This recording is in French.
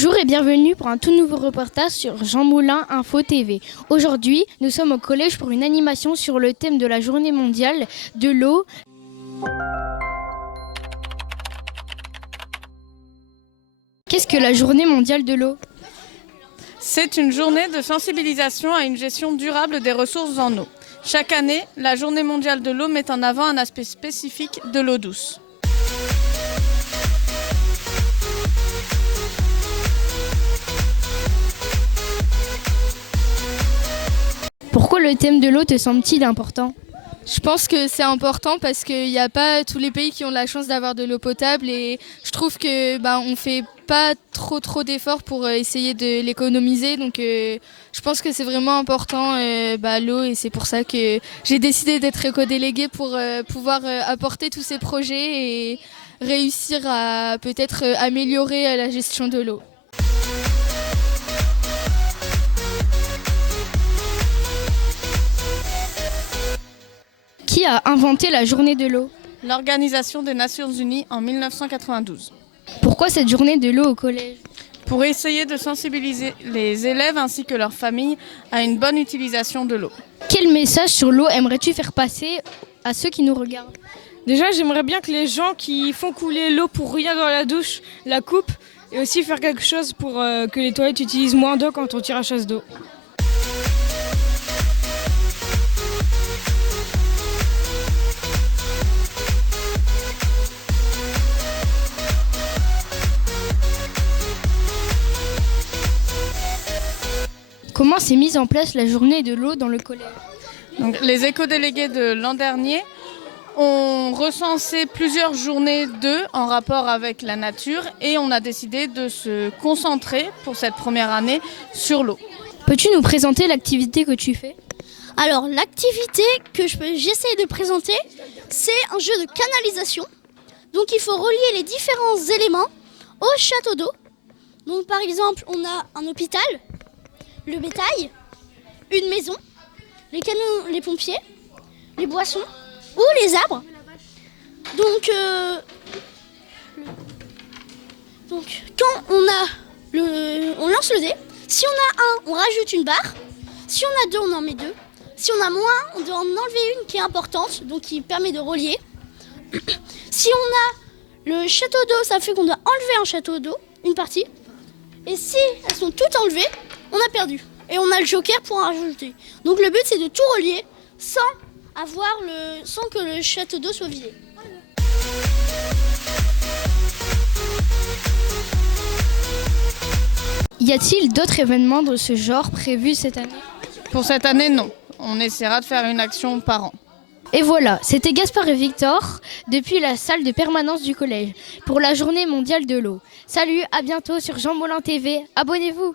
Bonjour et bienvenue pour un tout nouveau reportage sur Jean Moulin Info TV. Aujourd'hui, nous sommes au collège pour une animation sur le thème de la journée mondiale de l'eau. Qu'est-ce que la journée mondiale de l'eau ? C'est une journée de sensibilisation à une gestion durable des ressources en eau. Chaque année, la journée mondiale de l'eau met en avant un aspect spécifique de l'eau douce. Pourquoi le thème de l'eau te semble-t-il important ? Je pense que c'est important parce qu'il n'y a pas tous les pays qui ont la chance d'avoir de l'eau potable et je trouve que on fait pas trop d'efforts pour essayer de l'économiser. Donc je pense que c'est vraiment important l'eau et c'est pour ça que j'ai décidé d'être éco-déléguée pour pouvoir apporter tous ces projets et réussir à peut-être améliorer la gestion de l'eau. Qui a inventé la journée de l'eau ? L'Organisation des Nations Unies en 1992. Pourquoi cette journée de l'eau au collège ? Pour essayer de sensibiliser les élèves ainsi que leurs familles à une bonne utilisation de l'eau. Quel message sur l'eau aimerais-tu faire passer à ceux qui nous regardent ? Déjà, j'aimerais bien que les gens qui font couler l'eau pour rien dans la douche la coupent et aussi faire quelque chose pour que les toilettes utilisent moins d'eau quand on tire à chasse d'eau. Comment s'est mise en place la journée de l'eau dans le collège ? Donc, les éco-délégués de l'an dernier ont recensé plusieurs journées d'eux en rapport avec la nature et on a décidé de se concentrer pour cette première année sur l'eau. Peux-tu nous présenter l'activité que tu fais ? Alors, l'activité que j'essaie de présenter, c'est un jeu de canalisation. Donc, il faut relier les différents éléments au château d'eau. Donc, par exemple, on a un hôpital, le bétail, une maison, les camions, les pompiers, les boissons ou les arbres. Donc quand on lance le dé, si on a un, on rajoute une barre. Si on a deux, on en met deux. Si on a moins, on doit en enlever une qui est importante, donc qui permet de relier. Si on a le château d'eau, ça fait qu'on doit enlever un château d'eau, une partie. Et si elles sont toutes enlevées, on a perdu. Et on a le joker pour en rajouter. Donc le but, c'est de tout relier sans que le château d'eau soit vidé. Y a-t-il d'autres événements de ce genre prévus cette année ? Pour cette année, non. On essaiera de faire une action par an. Et voilà, c'était Gaspard et Victor depuis la salle de permanence du collège pour la journée mondiale de l'eau. Salut, à bientôt sur Jean Moulin TV. Abonnez-vous.